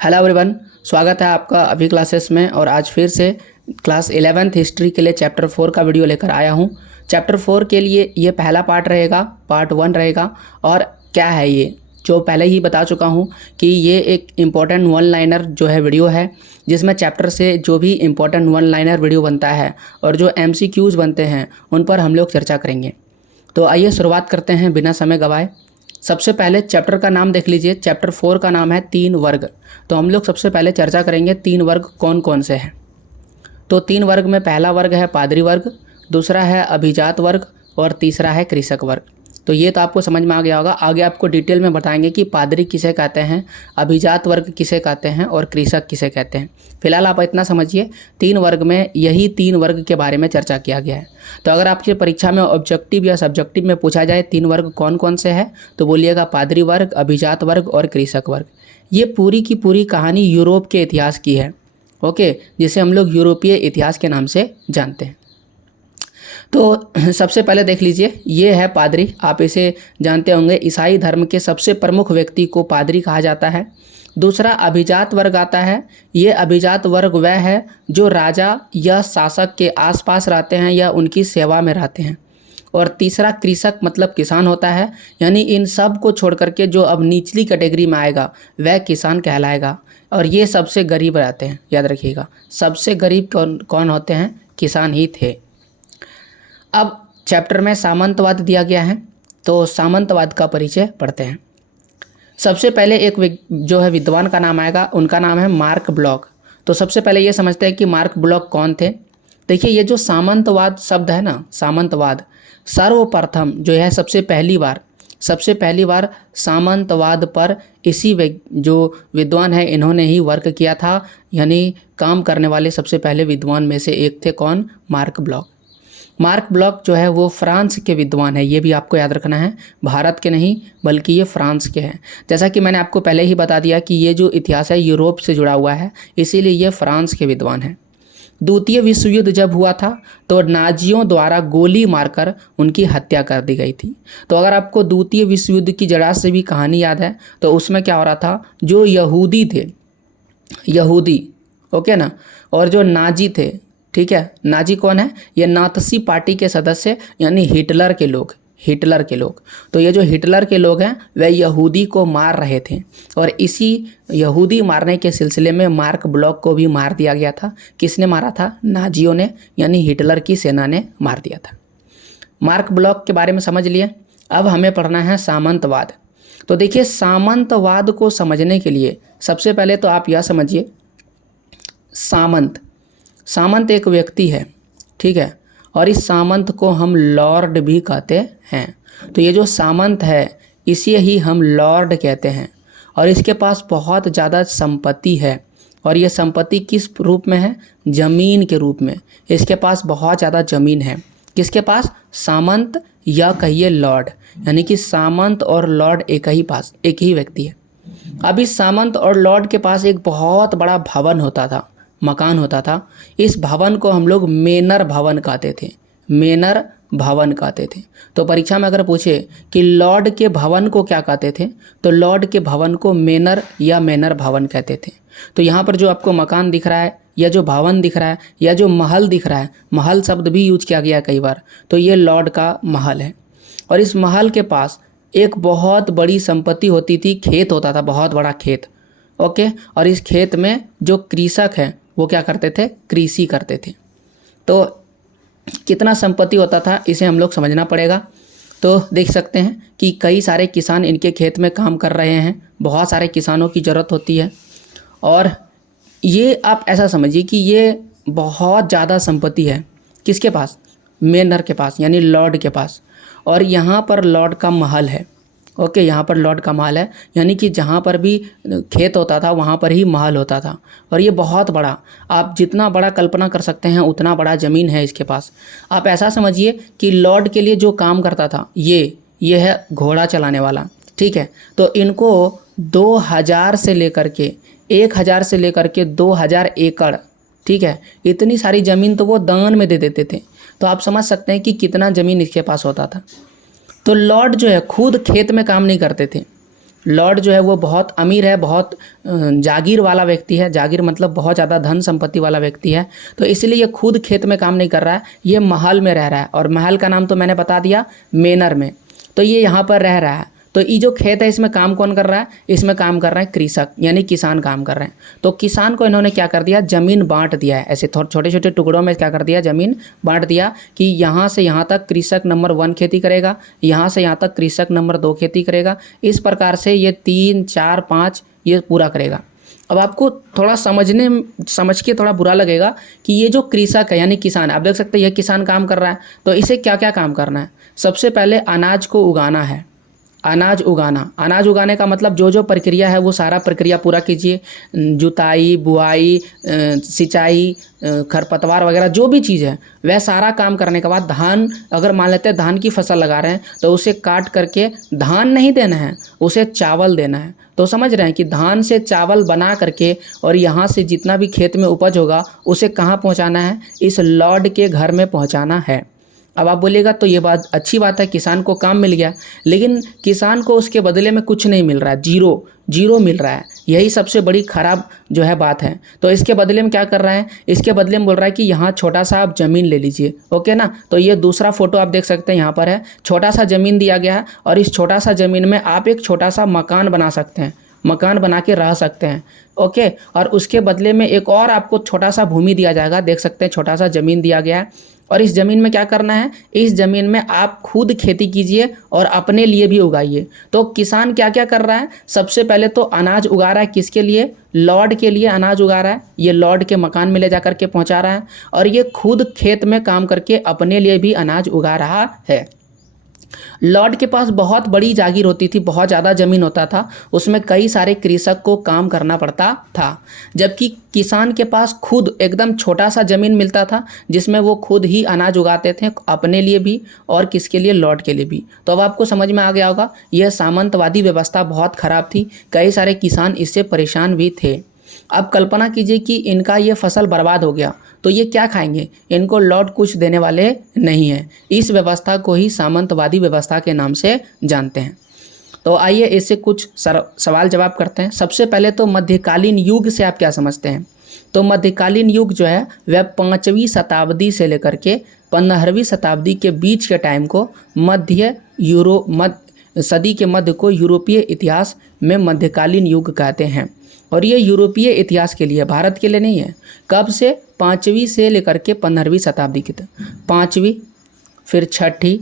Hello everyone, स्वागत है आपका अभी क्लासेस में। और आज फिर से क्लास 11th हिस्ट्री के लिए चैप्टर 4 का वीडियो लेकर आया हूँ। चैप्टर 4 के लिए ये पहला पार्ट रहेगा, पार्ट 1 रहेगा। और क्या है ये, जो पहले ही बता चुका हूँ कि ये एक इम्पॉर्टेंट वन लाइनर जो है वीडियो है, जिसमें चैप्टर से जो भी इम्पॉर्टेंट वन लाइनर वीडियो बनता है और जो MCQs बनते हैं उन पर हम लोग चर्चा करेंगे। तो आइए शुरुआत करते हैं बिना समय गवाए। सबसे पहले चैप्टर का नाम देख लीजिए। चैप्टर 4 का नाम है 3 वर्ग। तो हम लोग सबसे पहले चर्चा करेंगे 3 वर्ग कौन कौन से हैं। तो 3 वर्ग में पहला वर्ग है पादरी वर्ग, दूसरा है अभिजात वर्ग और तीसरा है कृषक वर्ग। तो ये तो आपको समझ में आ गया होगा। आगे आपको डिटेल में बताएंगे कि पादरी किसे कहते हैं, अभिजात वर्ग किसे कहते हैं और कृषक किसे कहते हैं। फिलहाल आप इतना समझिए, 3 वर्ग में यही 3 वर्ग के बारे में चर्चा किया गया है। तो अगर आपकी परीक्षा में ऑब्जेक्टिव या सब्जेक्टिव में पूछा जाए 3 वर्ग कौन कौन से हैं, तो बोलिएगा पादरी वर्ग, अभिजात वर्ग और कृषक वर्ग। ये पूरी की पूरी कहानी यूरोप के इतिहास की है, ओके, जिसे हम लोग यूरोपीय इतिहास के नाम से जानते हैं। तो सबसे पहले देख लीजिए, ये है पादरी। आप इसे जानते होंगे, ईसाई धर्म के सबसे प्रमुख व्यक्ति को पादरी कहा जाता है। दूसरा अभिजात वर्ग आता है। ये अभिजात वर्ग वह है जो राजा या शासक के आसपास रहते हैं या उनकी सेवा में रहते हैं। और तीसरा कृषक मतलब किसान होता है, यानी इन सब को छोड़ करके जो अब निचली कैटेगरी में आएगा वह किसान कहलाएगा। और ये सबसे गरीब रहते हैं, याद रखिएगा। सबसे गरीब कौन कौन होते हैं? किसान ही थे। अब चैप्टर में सामंतवाद दिया गया है, तो सामंतवाद का परिचय पढ़ते हैं। सबसे पहले एक जो है विद्वान का नाम आएगा, उनका नाम है मार्क ब्लॉक। तो सबसे पहले ये समझते हैं कि मार्क ब्लॉक कौन थे। देखिए, ये जो सामंतवाद शब्द है ना, सामंतवाद, सर्वप्रथम जो है सबसे पहली बार सामंतवाद पर इसी जो विद्वान है इन्होंने ही वर्क किया था। यानी काम करने वाले सबसे पहले विद्वान में से एक थे। कौन? Mark block. मार्क ब्लॉक जो है वो फ्रांस के विद्वान है, ये भी आपको याद रखना है। भारत के नहीं बल्कि ये फ्रांस के हैं। जैसा कि मैंने आपको पहले ही बता दिया कि ये जो इतिहास है यूरोप से जुड़ा हुआ है, इसीलिए ये फ्रांस के विद्वान हैं। द्वितीय विश्व युद्ध जब हुआ था तो नाजियों द्वारा गोली मारकर उनकी हत्या कर दी गई थी। तो अगर आपको द्वितीय विश्व युद्ध की जरा से भी कहानी याद है तो उसमें क्या हो रहा था, जो यहूदी थे, यहूदी, ओके ना, और जो नाजी थे, ठीक है। नाजी कौन है? ये नात्सी पार्टी के सदस्य, यानी हिटलर के लोग। तो ये जो हिटलर के लोग हैं वह यहूदी को मार रहे थे, और इसी यहूदी मारने के सिलसिले में मार्क ब्लॉक को भी मार दिया गया था। किसने मारा था? नाजियों ने, यानी हिटलर की सेना ने मार दिया था। मार्क ब्लॉक के बारे में समझ लिए। अब हमें पढ़ना है सामंतवाद। तो देखिए, सामंतवाद को समझने के लिए सबसे पहले तो आप यह समझिए, सामंत एक व्यक्ति है, ठीक है, और इस सामंत को हम लॉर्ड भी कहते हैं। तो ये जो सामंत है इसे ही हम लॉर्ड कहते हैं, और इसके पास बहुत ज़्यादा संपत्ति है। और ये संपत्ति किस रूप में है? जमीन के रूप में। इसके पास बहुत ज़्यादा ज़मीन है। किसके पास? सामंत, या कहिए लॉर्ड, यानी कि सामंत और लॉर्ड एक ही व्यक्ति है। अब इस सामंत और लॉर्ड के पास एक बहुत बड़ा भवन होता था, मकान होता था। इस भवन को हम लोग मेनर भवन कहते थे। तो परीक्षा में अगर पूछे कि लॉर्ड के भवन को क्या कहते थे, तो लॉर्ड के भवन को मेनर या मेनर भवन कहते थे। तो यहाँ पर जो आपको मकान दिख रहा है, या जो भवन दिख रहा है, या जो महल दिख रहा है, महल शब्द भी यूज किया गया कई बार, तो ये लॉर्ड का महल है। और इस महल के पास एक बहुत बड़ी संपत्ति होती थी, खेत होता था, बहुत बड़ा खेत, ओके। और इस खेत में जो कृषक हैं वो क्या करते थे? कृषि करते थे। तो कितना संपत्ति होता था इसे हम लोग समझना पड़ेगा। तो देख सकते हैं कि कई सारे किसान इनके खेत में काम कर रहे हैं, बहुत सारे किसानों की ज़रूरत होती है। और ये आप ऐसा समझिए कि ये बहुत ज़्यादा संपत्ति है। किसके पास? मेनर के पास, यानी लॉर्ड के पास। और यहाँ पर लॉर्ड का महल है, ओके, यहाँ पर लॉर्ड का महल है, यानी कि जहाँ पर भी खेत होता था वहाँ पर ही महल होता था। और ये बहुत बड़ा, आप जितना बड़ा कल्पना कर सकते हैं उतना बड़ा ज़मीन है इसके पास। आप ऐसा समझिए कि लॉर्ड के लिए जो काम करता था ये है घोड़ा चलाने वाला, ठीक है। तो इनको 2000 से लेकर के 1000 से लेकर के 2000 एकड़, ठीक है, इतनी सारी ज़मीन तो वो दान में दे देते थे। तो आप समझ सकते हैं कि कितना ज़मीन इसके पास होता था। तो लॉर्ड जो है खुद खेत में काम नहीं करते थे, लॉर्ड जो है वो बहुत अमीर है, बहुत जागीर वाला व्यक्ति है। जागीर मतलब बहुत ज़्यादा धन संपत्ति वाला व्यक्ति है। तो इसलिए ये खुद खेत में काम नहीं कर रहा है, ये महल में रह रहा है। और महल का नाम तो मैंने बता दिया, मेनर में। तो ये यहाँ पर रह रहा है। तो ये जो खेत है इसमें काम कौन कर रहा है? इसमें काम कर रहे हैं कृषक, यानी किसान काम कर रहे हैं। तो किसान को इन्होंने क्या कर दिया? ज़मीन बांट दिया है। ऐसे छोटे छोटे टुकड़ों में क्या कर दिया? ज़मीन बांट दिया कि यहाँ से यहाँ तक कृषक नंबर 1 खेती करेगा, यहाँ से यहाँ तक कृषक नंबर 2 खेती करेगा। इस प्रकार से ये 3, 4, 5 ये पूरा करेगा। अब आपको थोड़ा समझ के थोड़ा बुरा लगेगा कि ये जो कृषक है यानी किसान है, आप देख सकते हैं ये किसान काम कर रहा है। तो इसे क्या क्या काम करना है? सबसे पहले अनाज को उगाना है। अनाज उगाने का मतलब जो जो प्रक्रिया है वो सारा प्रक्रिया पूरा कीजिए। जुताई, बुआई, सिंचाई, खरपतवार वगैरह जो भी चीज़ है वह सारा काम करने के बाद धान, अगर मान लेते हैं धान की फसल लगा रहे हैं तो उसे काट करके धान नहीं देना है, उसे चावल देना है। तो समझ रहे हैं कि धान से चावल बना करके और यहाँ से जितना भी खेत में उपज होगा उसे कहाँ पहुँचाना है? इस लॉर्ड के घर में पहुँचाना है। अब आप बोलिएगा तो ये बात अच्छी बात है, किसान को काम मिल गया, लेकिन किसान को उसके बदले में कुछ नहीं मिल रहा है, जीरो मिल रहा है। यही सबसे बड़ी खराब जो है बात है। तो इसके बदले में क्या कर रहा है? इसके बदले में बोल रहा है कि यहाँ छोटा सा आप ज़मीन ले लीजिए। ओके ना? तो ये दूसरा फोटो आप देख सकते हैं, यहाँ पर है छोटा सा ज़मीन दिया गया है और इस छोटा सा ज़मीन में आप एक छोटा सा मकान बना सकते हैं, मकान बना के रह सकते हैं। ओके, और उसके बदले में एक और आपको छोटा सा भूमि दिया जाएगा। देख सकते हैं छोटा सा ज़मीन दिया गया है और इस ज़मीन में क्या करना है? इस ज़मीन में आप खुद खेती कीजिए और अपने लिए भी उगाइए। तो किसान क्या क्या कर रहा है? सबसे पहले तो अनाज उगा रहा है। किसके लिए? लॉर्ड के लिए अनाज उगा रहा है। ये लॉर्ड के मकान में ले जा करके पहुंचा रहा है और ये खुद खेत में काम करके अपने लिए भी अनाज उगा रहा है। लॉर्ड के पास बहुत बड़ी जागीर होती थी, बहुत ज़्यादा ज़मीन होता था, उसमें कई सारे कृषक को काम करना पड़ता था। जबकि किसान के पास खुद एकदम छोटा सा ज़मीन मिलता था जिसमें वो खुद ही अनाज उगाते थे, अपने लिए भी और किसके लिए? लॉर्ड के लिए भी। तो अब आपको समझ में आ गया होगा, यह सामंतवादी व्यवस्था बहुत ख़राब थी। कई सारे किसान इससे परेशान भी थे। अब कल्पना कीजिए कि इनका ये फसल बर्बाद हो गया तो ये क्या खाएंगे? इनको लॉर्ड कुछ देने वाले नहीं है। इस व्यवस्था को ही सामंतवादी व्यवस्था के नाम से जानते हैं। तो आइए इससे कुछ सवाल जवाब करते हैं। सबसे पहले तो मध्यकालीन युग से आप क्या समझते हैं? तो मध्यकालीन युग जो है वह 5वीं शताब्दी से लेकर के 15वीं शताब्दी के बीच के टाइम को सदी के मध्य को यूरोपीय इतिहास में मध्यकालीन युग कहते हैं। और ये यूरोपीय इतिहास के लिए, भारत के लिए नहीं है। कब से? 5वीं से लेकर के 15वीं शताब्दी की तक। 5वीं, फिर 6ठी,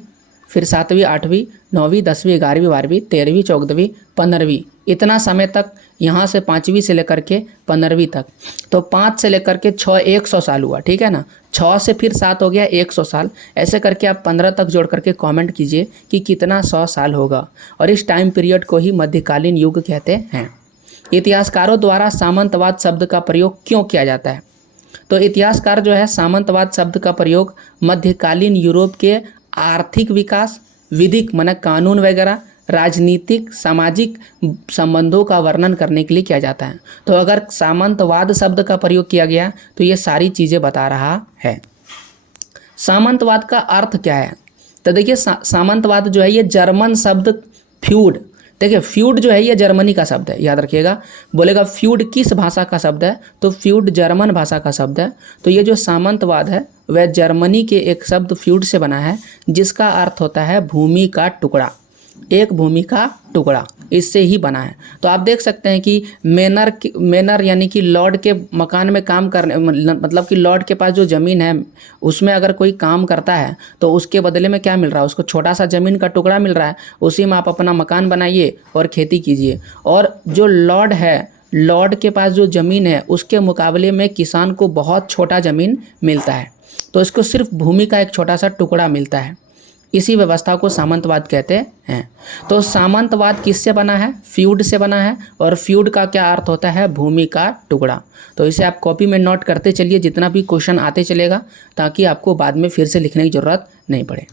फिर 7वीं, 8वीं, 9वीं, 10वीं, 11वीं, 12वीं, 13वीं, 14वीं, 15वीं, इतना समय तक यहाँ से 5वीं से लेकर के 15वीं तक। तो 5 से लेकर के 6, 100 साल हुआ, ठीक है ना? 6 से फिर 7 हो गया 100 साल। ऐसे करके आप 15 तक जोड़ करके कमेंट कीजिए कि कितना 100 साल होगा। और इस टाइम पीरियड को ही मध्यकालीन युग कहते हैं। इतिहासकारों द्वारा सामंतवाद शब्द का प्रयोग क्यों किया जाता है? तो इतिहासकार जो है सामंतवाद शब्द का प्रयोग मध्यकालीन यूरोप के आर्थिक विकास, विधिक माने कानून वगैरह, राजनीतिक, सामाजिक संबंधों का वर्णन करने के लिए किया जाता है। तो अगर सामंतवाद शब्द का प्रयोग किया गया तो ये सारी चीज़ें बता रहा है। सामंतवाद का अर्थ क्या है? तो देखिए सामंतवाद जो है ये जर्मन शब्द फ्यूड, देखिए फ्यूड जो है ये जर्मनी का शब्द है, याद रखिएगा। बोलेगा फ्यूड किस भाषा का शब्द है? तो फ्यूड जर्मन भाषा का शब्द है। तो ये जो सामंतवाद है वह जर्मनी के एक शब्द फ्यूड से बना है जिसका अर्थ होता है भूमि का टुकड़ा, एक भूमि का टुकड़ा, इससे ही बना है। तो आप देख सकते हैं कि मेनर यानी कि लॉर्ड के मकान में काम करने, मतलब कि लॉर्ड के पास जो ज़मीन है उसमें अगर कोई काम करता है तो उसके बदले में क्या मिल रहा है? उसको छोटा सा ज़मीन का टुकड़ा मिल रहा है, उसी में आप अपना मकान बनाइए और खेती कीजिए। और जो लॉर्ड है, लॉर्ड के पास जो ज़मीन है उसके मुकाबले में किसान को बहुत छोटा ज़मीन मिलता है, तो इसको सिर्फ भूमि का एक छोटा सा टुकड़ा मिलता है। इसी व्यवस्था को सामंतवाद कहते हैं। तो सामंतवाद किससे बना है? फ्यूड से बना है। और फ्यूड का क्या अर्थ होता है? भूमि का टुकड़ा। तो इसे आप कॉपी में नोट करते चलिए जितना भी क्वेश्चन आते चलेगा, ताकि आपको बाद में फिर से लिखने की ज़रूरत नहीं पड़े।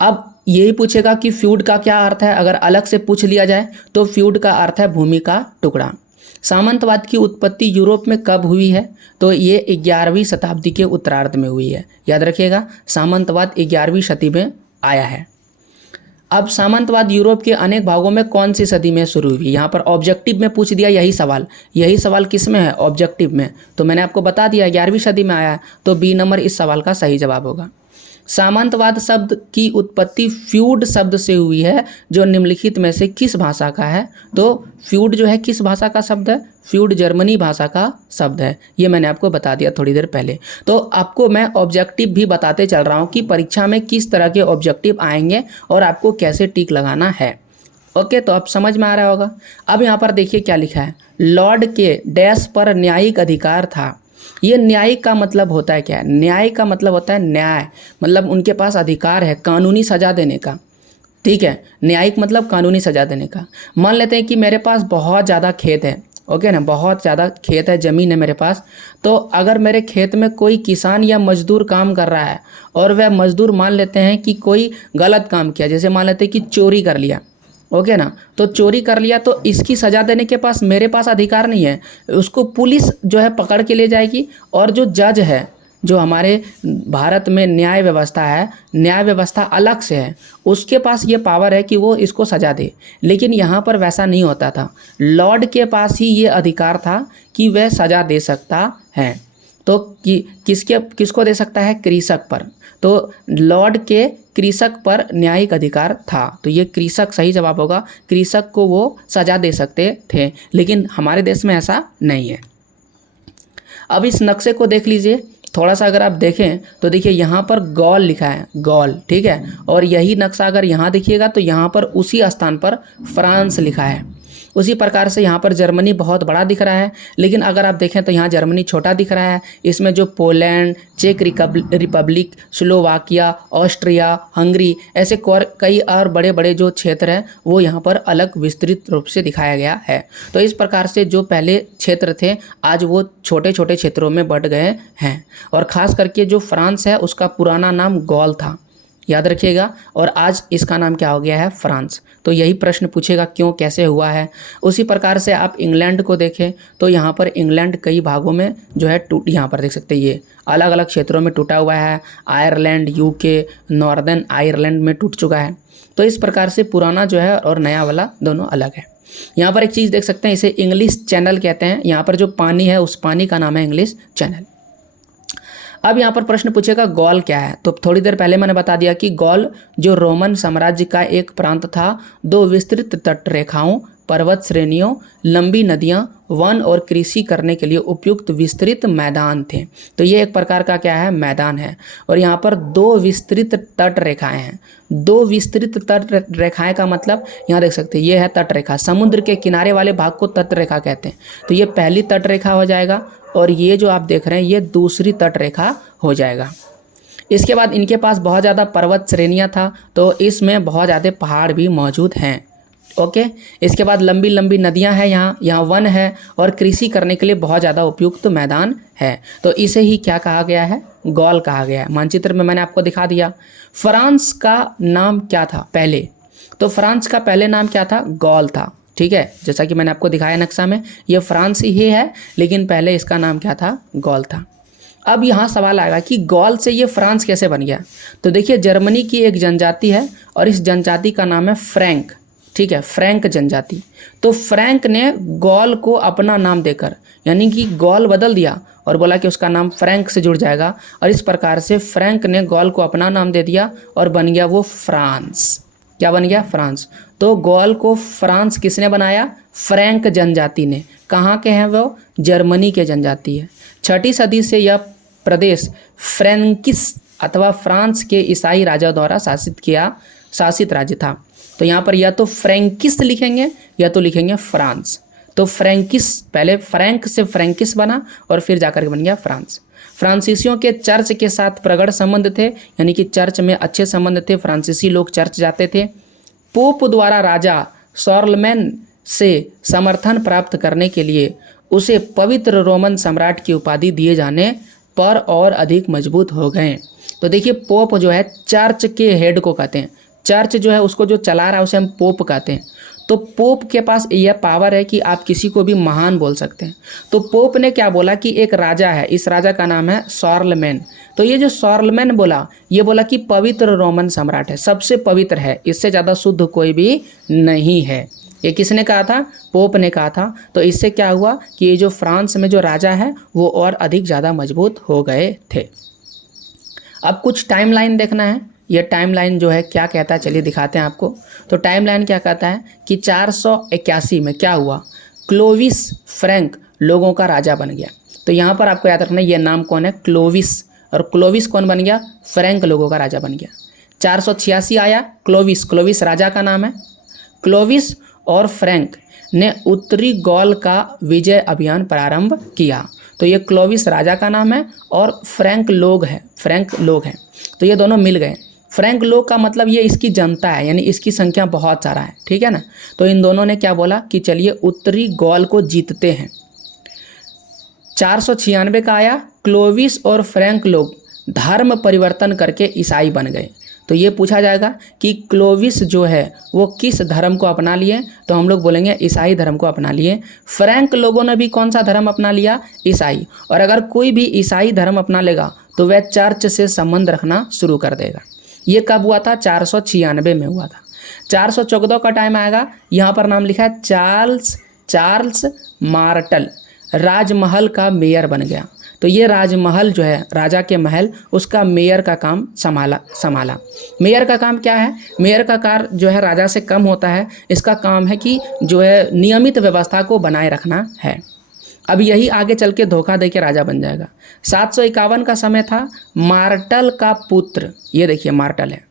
अब यही पूछेगा कि फ्यूड का क्या अर्थ है। अगर अलग से पूछ लिया जाए तो फ्यूड का अर्थ है भूमि का टुकड़ा। सामंतवाद की उत्पत्ति यूरोप में कब हुई है? तो ये 11वीं शताब्दी के उत्तरार्ध में हुई है। याद रखिएगा, सामंतवाद 11वीं शताब्दी में आया है। अब सामंतवाद यूरोप के अनेक भागों में कौन सी सदी में शुरू हुई? यहाँ पर ऑब्जेक्टिव में पूछ दिया यही सवाल किस में है? ऑब्जेक्टिव में। तो मैंने आपको बता दिया 11वीं सदी में आया है, तो बी नंबर इस सवाल का सही जवाब होगा। सामंतवाद शब्द की उत्पत्ति फ्यूड शब्द से हुई है, जो निम्नलिखित में से किस भाषा का है? तो फ्यूड जो है किस भाषा का शब्द है? फ्यूड जर्मनी भाषा का शब्द है। ये मैंने आपको बता दिया थोड़ी देर पहले। तो आपको मैं ऑब्जेक्टिव भी बताते चल रहा हूँ कि परीक्षा में किस तरह के ऑब्जेक्टिव आएंगे और आपको कैसे टिक लगाना है। ओके, तो अब समझ में आ रहा होगा। अब यहाँ पर देखिए क्या लिखा है, लॉर्ड के डैश पर न्यायिक अधिकार था। ये न्यायिक का मतलब होता है क्या है? न्याय का मतलब होता है न्याय, मतलब उनके पास अधिकार है कानूनी सजा देने का। ठीक है, न्यायिक मतलब कानूनी सजा देने का। मान लेते हैं कि मेरे पास बहुत ज़्यादा खेत है, ओके ना, बहुत ज़्यादा खेत है, ज़मीन है मेरे पास। तो अगर मेरे खेत में कोई किसान या मजदूर काम कर रहा है और वह मजदूर मान लेते हैं कि कोई गलत काम किया, जैसे मान लेते हैं कि चोरी कर लिया, ओके ना, तो चोरी कर लिया, तो इसकी सज़ा देने के पास मेरे पास अधिकार नहीं है। उसको पुलिस जो है पकड़ के ले जाएगी, और जो जज है, जो हमारे भारत में न्याय व्यवस्था है, न्याय व्यवस्था अलग से है, उसके पास ये पावर है कि वो इसको सज़ा दे। लेकिन यहाँ पर वैसा नहीं होता था, लॉर्ड के पास ही ये अधिकार था कि वह सज़ा दे सकता है। तो किसको दे सकता है? कृषक पर। तो लॉर्ड के कृषक पर न्यायिक अधिकार था, तो ये कृषक सही जवाब होगा। कृषक को वो सजा दे सकते थे, लेकिन हमारे देश में ऐसा नहीं है। अब इस नक्शे को देख लीजिए थोड़ा सा, अगर आप देखें तो देखिए यहाँ पर गॉल लिखा है, गॉल, ठीक है, और यही नक्शा अगर यहाँ देखिएगा तो यहाँ पर उसी स्थान पर फ्रांस लिखा है। उसी प्रकार से यहाँ पर जर्मनी बहुत बड़ा दिख रहा है, लेकिन अगर आप देखें तो यहाँ जर्मनी छोटा दिख रहा है। इसमें जो पोलैंड, चेक रिपब्लिक, स्लोवाकिया, ऑस्ट्रिया, हंगरी, ऐसे कई और बड़े बड़े जो क्षेत्र हैं वो यहाँ पर अलग विस्तृत रूप से दिखाया गया है। तो इस प्रकार से जो पहले क्षेत्र थे आज वो छोटे छोटे क्षेत्रों में बढ़ गए हैं। और ख़ास करके जो फ्रांस है उसका पुराना नाम गॉल था, याद रखिएगा, और आज इसका नाम क्या हो गया है? फ्रांस। तो यही प्रश्न पूछेगा क्यों, कैसे हुआ है। उसी प्रकार से आप इंग्लैंड को देखें तो यहाँ पर इंग्लैंड कई भागों में जो है यहाँ पर देख सकते हैं ये अलग अलग क्षेत्रों में टूटा हुआ है। आयरलैंड, यूके, नॉर्दर्न आयरलैंड में टूट चुका है। तो इस प्रकार से पुराना जो है और नया वाला दोनों अलग है। यहाँ पर एक चीज़ देख सकते हैं, इसे इंग्लिश चैनल कहते हैं। यहाँ पर जो पानी है उस पानी का नाम है इंग्लिश चैनल। अब यहाँ पर प्रश्न पूछेगा गॉल क्या है? तो थोड़ी देर पहले मैंने बता दिया कि गॉल जो रोमन साम्राज्य का एक प्रांत था, दो विस्तृत तट रेखाओं, पर्वत श्रेणियों, लंबी नदियाँ, वन और कृषि करने के लिए उपयुक्त विस्तृत मैदान थे। तो ये एक प्रकार का क्या है? मैदान है। और यहाँ पर दो विस्तृत तट रेखाएं हैं। दो विस्तृत तट रेखाएं का मतलब यहाँ देख सकते हैं, ये है तट रेखा। समुद्र के किनारे वाले भाग को तट रेखा कहते हैं। तो ये पहली तट रेखा हो जाएगा, और ये जो आप देख रहे हैं ये दूसरी तट रेखा हो जाएगा। इसके बाद इनके पास बहुत ज़्यादा पर्वत श्रेणियाँ था, तो इसमें बहुत ज़्यादा पहाड़ भी मौजूद हैं। ओके, इसके बाद लंबी लंबी नदियां हैं, यहाँ वन है, और कृषि करने के लिए बहुत ज़्यादा उपयुक्त मैदान है। तो इसे ही क्या कहा गया है? गॉल कहा गया है। मानचित्र में मैंने आपको दिखा दिया। फ्रांस का नाम क्या था पहले? तो फ्रांस का पहले नाम क्या था? गॉल था। ठीक है, जैसा कि मैंने आपको दिखाया नक्शा में, ये फ्रांस ही है, लेकिन पहले इसका नाम क्या था? गॉल था। अब यहाँ सवाल आएगा कि गॉल से ये फ्रांस कैसे बन गया? तो देखिए, जर्मनी की एक जनजाति है और इस जनजाति का नाम है फ्रैंक। ठीक है, फ्रैंक जनजाति। तो फ्रैंक ने गॉल को अपना नाम देकर, यानी कि गॉल बदल दिया और बोला कि उसका नाम फ्रैंक से जुड़ जाएगा, और इस प्रकार से फ्रैंक ने गॉल को अपना नाम दे दिया और बन गया वो फ्रांस। क्या बन गया? फ्रांस। तो गॉल को फ्रांस किसने बनाया? फ्रैंक जनजाति ने। कहाँ के हैं वो? जर्मनी के जनजाति है। 6ठी सदी से यह प्रदेश फ्रैंकिस अथवा फ्रांस के ईसाई राजा द्वारा शासित राज्य था। तो यहाँ पर या तो फ्रैंकिस लिखेंगे या तो लिखेंगे फ्रांस। तो फ्रैंकिस, पहले फ्रैंक से फ्रैंकिस बना और फिर जाकर के बन गया फ्रांस। फ्रांसीसियों के चर्च के साथ प्रगाढ़ संबंध थे, यानी कि चर्च में अच्छे संबंध थे, फ्रांसीसी लोग चर्च जाते थे। पोप द्वारा राजा शॉर्लमैन से समर्थन प्राप्त करने के लिए उसे पवित्र रोमन सम्राट की उपाधि दिए जाने पर और अधिक मजबूत हो गए। तो देखिए, पोप जो है चर्च के हेड को कहते हैं। चर्च जो है उसको जो चला रहा है उसे हम पोप कहते हैं। तो पोप के पास यह पावर है कि आप किसी को भी महान बोल सकते हैं। तो पोप ने क्या बोला कि एक राजा है, इस राजा का नाम है शार्लमेन। तो ये जो शार्लमेन बोला, ये बोला कि पवित्र रोमन सम्राट है, सबसे पवित्र है, इससे ज़्यादा शुद्ध कोई भी नहीं है। ये किसने कहा था? पोप ने कहा था। तो इससे क्या हुआ कि ये जो फ्रांस में जो राजा है वो और अधिक ज़्यादा मजबूत हो गए थे। अब कुछ टाइमलाइन देखना है, ये टाइमलाइन जो है क्या कहता है, चलिए दिखाते हैं आपको। तो टाइमलाइन क्या कहता है कि 481 में क्या हुआ, क्लोविस फ्रैंक लोगों का राजा बन गया। तो यहाँ पर आपको याद रखना ये नाम कौन है, क्लोविस, और क्लोविस कौन बन गया, फ्रैंक लोगों का राजा बन गया। 486 आया, क्लोविस, क्लोविस राजा का नाम है। क्लोविस और फ्रैंक ने उत्तरी गॉल का विजय अभियान प्रारंभ किया। तो ये क्लोविस राजा का नाम है और फ्रैंक लोग हैं, तो ये दोनों मिल गए। फ्रैंक लोग का मतलब ये इसकी जनता है, यानी इसकी संख्या बहुत सारा है, ठीक है ना। तो इन दोनों ने क्या बोला कि चलिए उत्तरी गॉल को जीतते हैं। 496 का आया, क्लोविस और फ्रैंक लोग धर्म परिवर्तन करके ईसाई बन गए। तो ये पूछा जाएगा कि क्लोविस जो है वो किस धर्म को अपना लिए, तो हम लोग बोलेंगे ईसाई धर्म को अपना लिए। फ्रैंक लोगों ने भी कौन सा धर्म अपना लिया, ईसाई। और अगर कोई भी ईसाई धर्म अपना लेगा तो वह चर्च से संबंध रखना शुरू कर देगा। ये कब हुआ था, 496 में हुआ था। 414 का टाइम आएगा, यहाँ पर नाम लिखा है चार्ल्स मार्टल राजमहल का मेयर बन गया। तो ये राजमहल जो है, राजा के महल, उसका मेयर का काम संभाला। मेयर का काम क्या है, मेयर का कार्य जो है राजा से कम होता है, इसका काम है कि जो है नियमित व्यवस्था को बनाए रखना है। अब यही आगे चल के धोखा दे के राजा बन जाएगा। 751 का समय था, मार्टल का पुत्र, ये देखिए मार्टल है,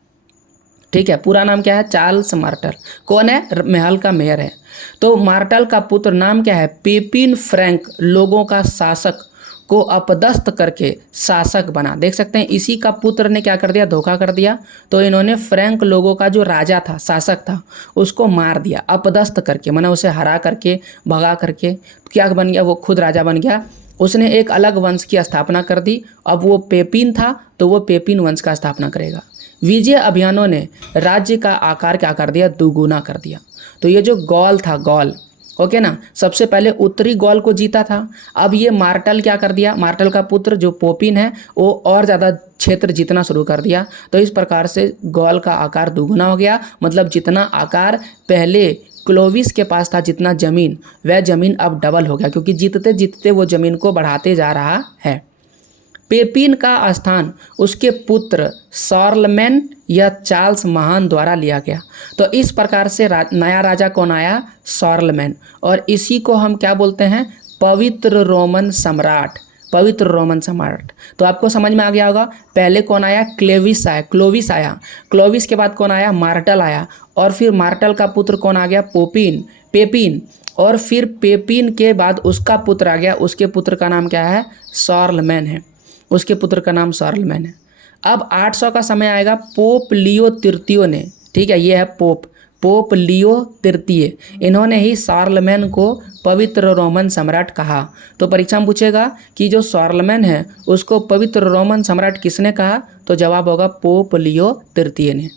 ठीक है, पूरा नाम क्या है, चार्ल्स मार्टल, कौन है, महल का मेयर है। तो मार्टल का पुत्र नाम क्या है, पेपिन फ्रैंक लोगों का शासक को अपदस्थ करके शासक बना। देख सकते हैं इसी का पुत्र ने क्या कर दिया, धोखा कर दिया। तो इन्होंने फ्रैंक लोगों का जो राजा था, शासक था, उसको मार दिया अपदस्थ करके, माने उसे हरा करके, भगा करके। क्या बन गया, वो खुद राजा बन गया। उसने एक अलग वंश की स्थापना कर दी। अब वो पेपिन था तो वो पेपिन वंश का स्थापना करेगा। विजय अभियानों ने राज्य का आकार क्या कर दिया, दुगुना कर दिया। तो ये जो गॉल था, गॉल, ओके ना, सबसे पहले उत्तरी गॉल को जीता था। अब ये मार्टल क्या कर दिया, मार्टल का पुत्र जो पोपिन है वो और ज़्यादा क्षेत्र जीतना शुरू कर दिया। तो इस प्रकार से गॉल का आकार दुगुना हो गया। मतलब जितना आकार पहले क्लोविस के पास था, जितना जमीन, वह जमीन अब डबल हो गया, क्योंकि जीतते जीतते वो जमीन को बढ़ाते जा रहा है। पेपिन का स्थान उसके पुत्र शार्लमेन या चार्ल्स महान द्वारा लिया गया। तो इस प्रकार से नया राजा कौन आया, शार्लमेन, और इसी को हम क्या बोलते हैं, पवित्र रोमन सम्राट, पवित्र रोमन सम्राट। तो आपको समझ में आ गया होगा, पहले कौन आया, क्लोविस आया, क्लोविस के बाद कौन आया, मार्टल आया, और फिर मार्टल का पुत्र कौन आ गया, पेपिन, और फिर पेपिन के बाद उसका पुत्र आ गया, उसके पुत्र का नाम क्या है, शार्लमेन है, उसके पुत्र का नाम शार्लमेन है। अब 800 का समय आएगा, पोप लियो तृतीय ने, ठीक है, ये है पोप लियो तृतीय, इन्होंने ही शार्लमेन को पवित्र रोमन सम्राट कहा। तो परीक्षा में पूछेगा कि जो शार्लमेन है उसको पवित्र रोमन सम्राट किसने कहा, तो जवाब होगा पोप लियो तृतीय ने।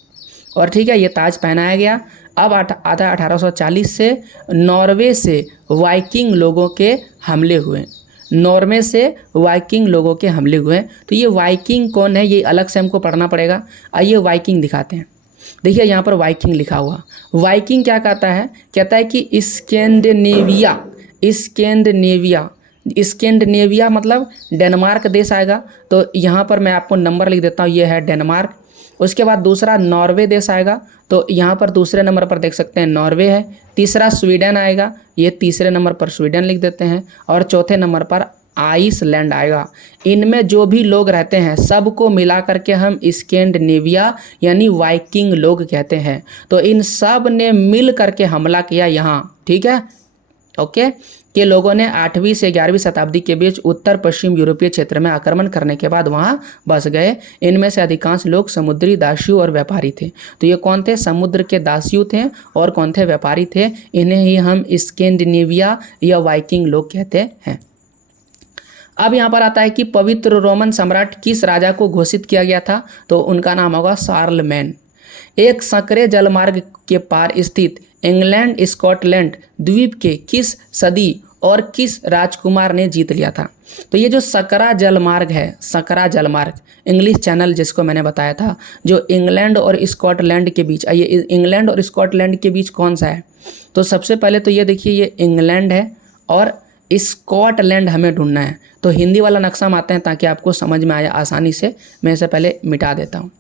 और ठीक है, ये ताज पहनाया गया। अब आता 1840 से नॉर्वे से वाइकिंग लोगों के हमले हुए, नॉर्वे से वाइकिंग लोगों के हमले हुए। तो ये वाइकिंग कौन है, ये अलग से हमको पढ़ना पड़ेगा। आइए वाइकिंग दिखाते हैं। देखिए यहाँ पर वाइकिंग लिखा हुआ, वाइकिंग क्या कहता है, कहता है कि स्कैंडिनेविया मतलब डेनमार्क देश आएगा। तो यहाँ पर मैं आपको नंबर लिख देता हूँ, ये है डेनमार्क। उसके बाद दूसरा नॉर्वे देश आएगा, तो यहाँ पर दूसरे नंबर पर देख सकते हैं नॉर्वे है। तीसरा स्वीडन आएगा, ये तीसरे नंबर पर स्वीडन लिख देते हैं। और चौथे नंबर पर आइसलैंड आएगा। इनमें जो भी लोग रहते हैं सबको मिला करके हम स्कैंडिनेविया यानी वाइकिंग लोग कहते हैं। तो इन सब ने मिल करके हमला किया यहाँ, ठीक है, ओके, के लोगों ने 8वीं से 11वीं शताब्दी के बीच उत्तर पश्चिम यूरोपीय क्षेत्र में आक्रमण करने के बाद वहाँ बस गए। इनमें से अधिकांश लोग समुद्री दासियों और व्यापारी थे। तो ये कौन थे, समुद्र के दासियों थे और कौन थे, व्यापारी थे। इन्हें ही हम स्कैंडिनेविया या वाइकिंग लोग कहते हैं। अब यहाँ पर आता है कि पवित्र रोमन सम्राट किस राजा को घोषित किया गया था, तो उनका नाम होगा शार्लमेन। एक संकरे जलमार्ग के पार स्थित इंग्लैंड स्कॉटलैंड द्वीप के किस सदी और किस राजकुमार ने जीत लिया था? तो ये जो सकरा जलमार्ग है, सकरा जलमार्ग, इंग्लिश चैनल जिसको मैंने बताया था, जो इंग्लैंड और स्कॉटलैंड के बीच, ये इंग्लैंड और स्कॉटलैंड के बीच कौन सा है? तो सबसे पहले तो ये देखिए, ये इंग्लैंड है और स्कॉटलैंड हमें ढूंढना है। तो हिंदी वाला नक्शा हम आते हैं ताकि आपको समझ में आए आसानी से। मैं इसे पहले मिटा देता हूँ,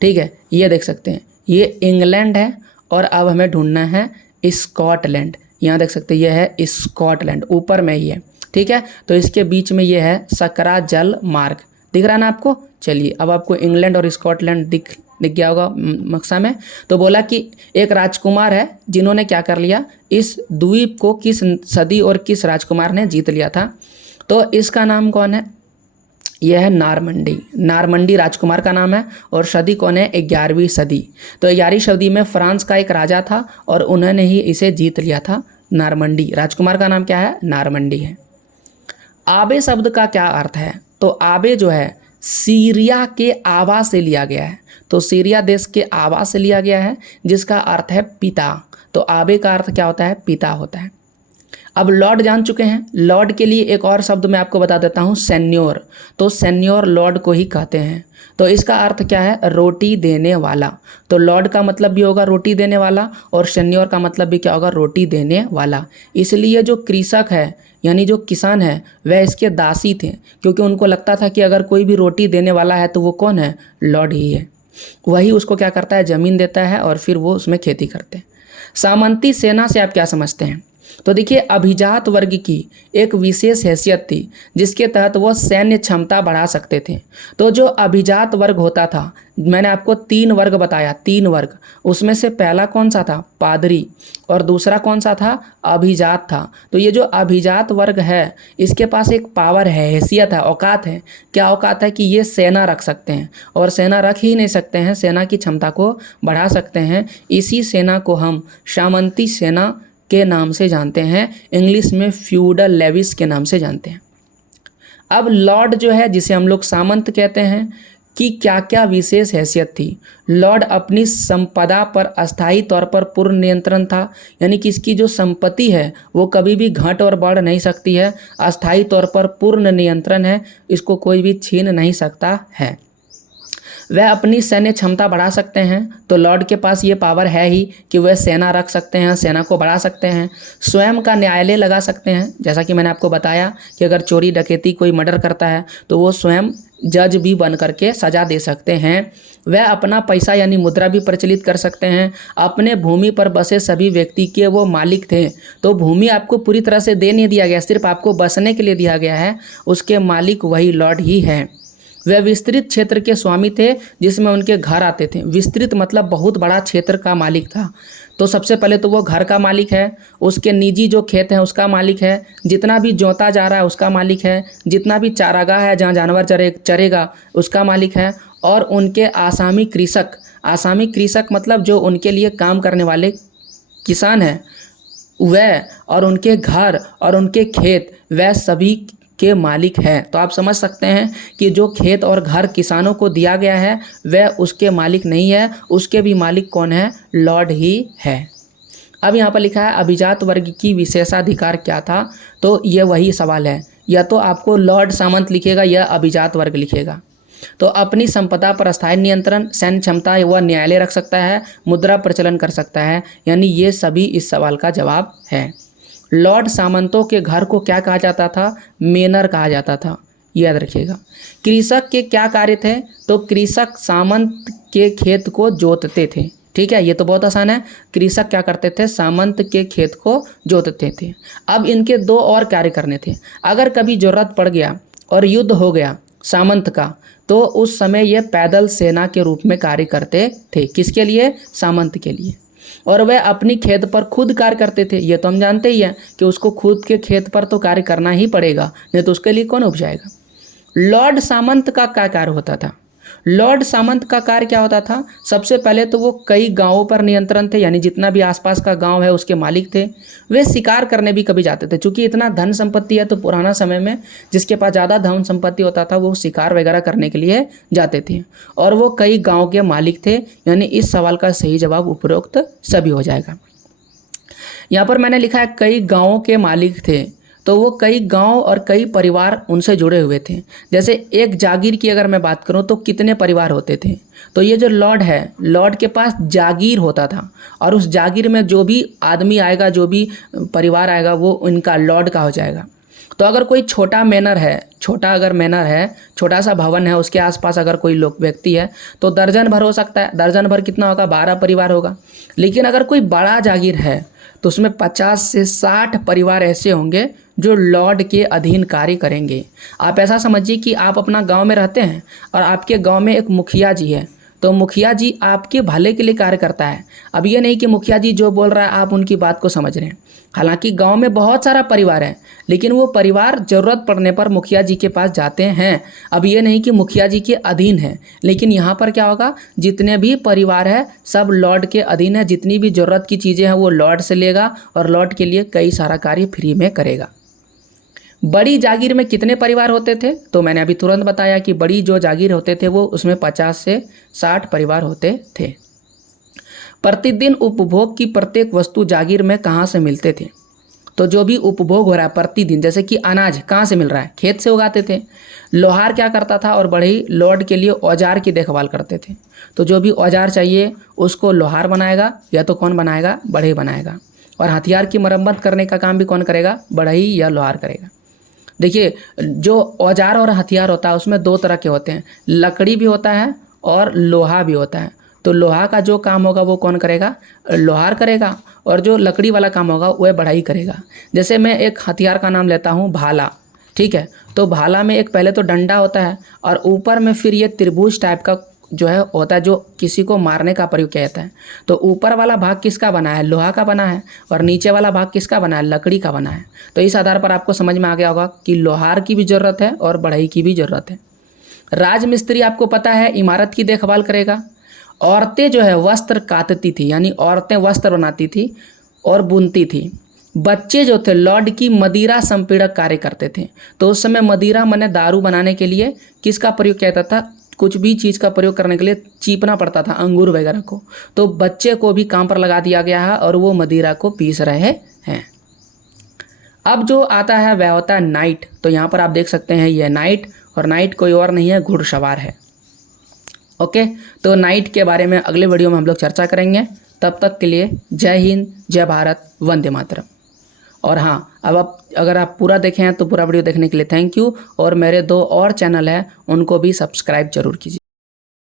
ठीक है। ये देख सकते हैं, ये इंग्लैंड है और अब हमें ढूंढना है स्कॉटलैंड। यहाँ देख सकते हैं, ये है स्कॉटलैंड, ऊपर में ही है, ठीक है। तो इसके बीच में ये है सकरा जल मार्ग, दिख रहा है ना आपको? चलिए, अब आपको इंग्लैंड और स्कॉटलैंड दिख गया होगा नक्शा में। तो बोला कि एक राजकुमार है जिन्होंने क्या कर लिया, इस द्वीप को किस सदी और किस राजकुमार ने जीत लिया था? तो इसका नाम कौन है? यह है नारमंडी। नारमंडी राजकुमार का नाम है और सदी कौन है? 11वीं सदी। तो 11वीं सदी में फ्रांस का एक राजा था और उन्होंने ही इसे जीत लिया था, नारमंडी। राजकुमार का नाम क्या है? नारमंडी है। आबे शब्द का क्या अर्थ है? तो आबे जो है सीरिया के आबा से लिया गया है। तो सीरिया देश के आबा से लिया गया है, जिसका अर्थ है पिता। तो आबे का अर्थ क्या होता है? पिता होता है। अब लॉर्ड जान चुके हैं। लॉर्ड के लिए एक और शब्द मैं आपको बता देता हूँ, सेन्योर। तो सेन्योर लॉर्ड को ही कहते हैं। तो इसका अर्थ क्या है? रोटी देने वाला। तो लॉर्ड का मतलब भी होगा रोटी देने वाला और सेन्योर का मतलब भी क्या होगा? रोटी देने वाला। इसलिए जो कृषक है यानी जो किसान है वह इसके दासी थे, क्योंकि उनको लगता था कि अगर कोई भी रोटी देने वाला है तो वो कौन है? लॉर्ड ही है। वही उसको क्या करता है? ज़मीन देता है और फिर वो उसमें खेती करते हैं। सामंती सेना से आप क्या समझते हैं? तो देखिए, अभिजात वर्ग की एक विशेष हैसियत थी जिसके तहत वह सैन्य क्षमता बढ़ा सकते थे। तो जो अभिजात वर्ग होता था, मैंने आपको 3 वर्ग बताया, 3 वर्ग। उसमें से पहला कौन सा था? पादरी। और दूसरा कौन सा था? अभिजात था। तो ये जो अभिजात वर्ग है इसके पास एक पावर है, हैसियत है, औकात है। क्या औकात है? कि ये सेना रख सकते हैं, और सेना रख ही नहीं सकते हैं, सेना की क्षमता को बढ़ा सकते हैं। इसी सेना को हम सामंती सेना के नाम से जानते हैं, इंग्लिश में फ्यूडल लेविस के नाम से जानते हैं। अब लॉर्ड जो है, जिसे हम लोग सामंत कहते हैं, कि क्या क्या विशेष हैसियत थी? लॉर्ड अपनी संपदा पर अस्थायी तौर पर पूर्ण नियंत्रण था, यानी कि इसकी जो संपत्ति है वो कभी भी घट और बढ़ नहीं सकती है। अस्थायी तौर पर पूर्ण नियंत्रण है, इसको कोई भी छीन नहीं सकता है। वह अपनी सैन्य क्षमता बढ़ा सकते हैं। तो लॉर्ड के पास ये पावर है ही कि वह सेना रख सकते हैं, सेना को बढ़ा सकते हैं। स्वयं का न्यायालय लगा सकते हैं, जैसा कि मैंने आपको बताया कि अगर चोरी डकैती कोई मर्डर करता है तो वो स्वयं जज भी बन करके सजा दे सकते हैं। वह अपना पैसा यानी मुद्रा भी प्रचलित कर सकते हैं। अपने भूमि पर बसे सभी व्यक्ति के वो मालिक थे। तो भूमि आपको पूरी तरह से दे नहीं दिया गया, सिर्फ आपको बसने के लिए दिया गया है, उसके मालिक वही लॉर्ड ही हैं। वह विस्तृत क्षेत्र के स्वामी थे जिसमें उनके घर आते थे। विस्तृत मतलब बहुत बड़ा क्षेत्र का मालिक था। तो सबसे पहले तो वो घर का मालिक है, उसके निजी जो खेत हैं उसका मालिक है, जितना भी जोता जा रहा है उसका मालिक है, जितना भी चारागाह है जहाँ जानवर चरेगा उसका मालिक है, और उनके आसामी कृषक मतलब जो उनके लिए काम करने वाले किसान हैं वह, और उनके घर और उनके खेत वह सभी के मालिक है। तो आप समझ सकते हैं कि जो खेत और घर किसानों को दिया गया है वह उसके मालिक नहीं है, उसके भी मालिक कौन है? लॉर्ड ही है। अब यहाँ पर लिखा है अभिजात वर्ग की विशेषाधिकार क्या था? तो ये वही सवाल है, या तो आपको लॉर्ड सामंत लिखेगा या अभिजात वर्ग लिखेगा। तो अपनी संपदा पर अस्थायी नियंत्रण, सैन्य क्षमता, वह न्यायालय रख सकता है, मुद्रा प्रचलन कर सकता है, यानी ये सभी इस सवाल का जवाब है। लॉर्ड सामंतों के घर को क्या कहा जाता था? मेनर कहा जाता था, याद रखिएगा। कृषक के क्या कार्य थे? तो कृषक सामंत के खेत को जोतते थे। ठीक है, ये तो बहुत आसान है। कृषक क्या करते थे? सामंत के खेत को जोतते थे। अब इनके 2 और कार्य करने थे। अगर कभी जरूरत पड़ गया और युद्ध हो गया सामंत का, तो उस समय ये पैदल सेना के रूप में कार्य करते थे। किसके लिए? सामंत के लिए। और वह अपनी खेत पर खुद कार्य करते थे। ये तो हम जानते ही हैं कि उसको खुद के खेत पर तो कार्य करना ही पड़ेगा, नहीं तो उसके लिए कौन उपजाएगा। लॉर्ड सामंत का क्या कार्य होता था? लॉर्ड सामंत का कार्य क्या होता था? सबसे पहले तो वो कई गांवों पर नियंत्रण थे, यानी जितना भी आसपास का गांव है उसके मालिक थे। वे शिकार करने भी कभी जाते थे, क्योंकि इतना धन संपत्ति है तो पुराना समय में जिसके पास ज़्यादा धन संपत्ति होता था वो शिकार वगैरह करने के लिए जाते थे। और वो कई गाँव के मालिक थे, यानी इस सवाल का सही जवाब उपरोक्त सभी हो जाएगा। यहाँ पर मैंने लिखा है कई गाँवों के मालिक थे, तो वो कई गांव और कई परिवार उनसे जुड़े हुए थे। जैसे एक जागीर की अगर मैं बात करूं तो कितने परिवार होते थे, तो ये जो लॉर्ड है, लॉर्ड के पास जागीर होता था और उस जागीर में जो भी आदमी आएगा, जो भी परिवार आएगा, वो उनका लॉर्ड का हो जाएगा। तो अगर कोई छोटा मैनर है, छोटा सा भवन है, उसके आसपास अगर कोई लोग व्यक्ति है तो दर्जन भर हो सकता है। दर्जन भर कितना होगा? 12 परिवार होगा। लेकिन अगर कोई बड़ा जागीर है तो उसमें 50 से 60 परिवार ऐसे होंगे जो लॉर्ड के अधीन कार्य करेंगे। आप ऐसा समझिए कि आप अपना गांव में रहते हैं और आपके गांव में एक मुखिया जी है, तो मुखिया जी आपके भले के लिए कार्य करता है। अब ये नहीं कि मुखिया जी जो बोल रहा है आप उनकी बात को समझ रहे हैं। हालांकि गांव में बहुत सारा परिवार है, लेकिन वो परिवार ज़रूरत पड़ने पर मुखिया जी के पास जाते हैं। अब ये नहीं कि मुखिया जी के अधीन है, लेकिन यहाँ पर क्या होगा, जितने भी परिवार है सब लॉर्ड के अधीन है। जितनी भी ज़रूरत की चीज़ें हैं वो लॉर्ड से लेगा और लॉर्ड के लिए कई सारा कार्य फ्री में करेगा। बड़ी जागीर में कितने परिवार होते थे? तो मैंने अभी तुरंत बताया कि बड़ी जो जागीर होते थे वो उसमें 50 से 60 परिवार होते थे। प्रतिदिन उपभोग की प्रत्येक वस्तु जागीर में कहाँ से मिलते थे? तो जो भी उपभोग हो रहा है प्रतिदिन, जैसे कि अनाज कहाँ से मिल रहा है? खेत से उगाते थे। लोहार क्या करता था? और बढ़ई लॉर्ड के लिए औजार की देखभाल करते थे। तो जो भी औजार चाहिए उसको लोहार बनाएगा, या तो कौन बनाएगा? बढ़ई बनाएगा। और हथियार की मरम्मत करने का काम भी कौन करेगा? बढ़ई या लोहार करेगा। देखिए, जो औजार और हथियार होता है उसमें 2 तरह के होते हैं, लकड़ी भी होता है और लोहा भी होता है। तो लोहा का जो काम होगा वो कौन करेगा? लोहार करेगा। और जो लकड़ी वाला काम होगा वह बढ़ई करेगा। जैसे मैं एक हथियार का नाम लेता हूँ, भाला। ठीक है, तो भाला में एक पहले तो डंडा होता है और ऊपर में फिर ये त्रिभुज टाइप का जो है होता है, जो किसी को मारने का प्रयोग किया जाता है। तो ऊपर वाला भाग किसका बना है? लोहा का बना है। और नीचे वाला भाग किसका बना है? लकड़ी का बना है। तो इस आधार पर आपको समझ में आ गया होगा कि लोहार की भी ज़रूरत है और बढ़ई की भी ज़रूरत है। राजमिस्त्री आपको पता है इमारत की देखभाल करेगा। औरतें जो है वस्त्र कातती थी, यानी औरतें वस्त्र बनाती थी और बुनती थी। बच्चे जो थे लॉर्ड की मदिरा संपीड़क कार्य करते थे। तो उस समय मदिरा माने दारू बनाने के लिए किसका प्रयोग किया जाता था? कुछ भी चीज़ का प्रयोग करने के लिए चीपना पड़ता था, अंगूर वगैरह को। तो बच्चे को भी काम पर लगा दिया गया है और वो मदिरा को पीस रहे हैं। अब जो आता है वह होता है नाइट। तो यहाँ पर आप देख सकते हैं ये नाइट, और नाइट कोई और नहीं है, घुड़सवार है। ओके, तो नाइट के बारे में अगले वीडियो में हम लोग चर्चा करेंगे। तब तक के लिए जय हिंद, जय भारत, वंदे मातरम। और हाँ, अब आप अगर आप पूरा देखें हैं तो पूरा वीडियो देखने के लिए थैंक यू। और मेरे 2 और चैनल हैं, उनको भी सब्सक्राइब जरूर कीजिए।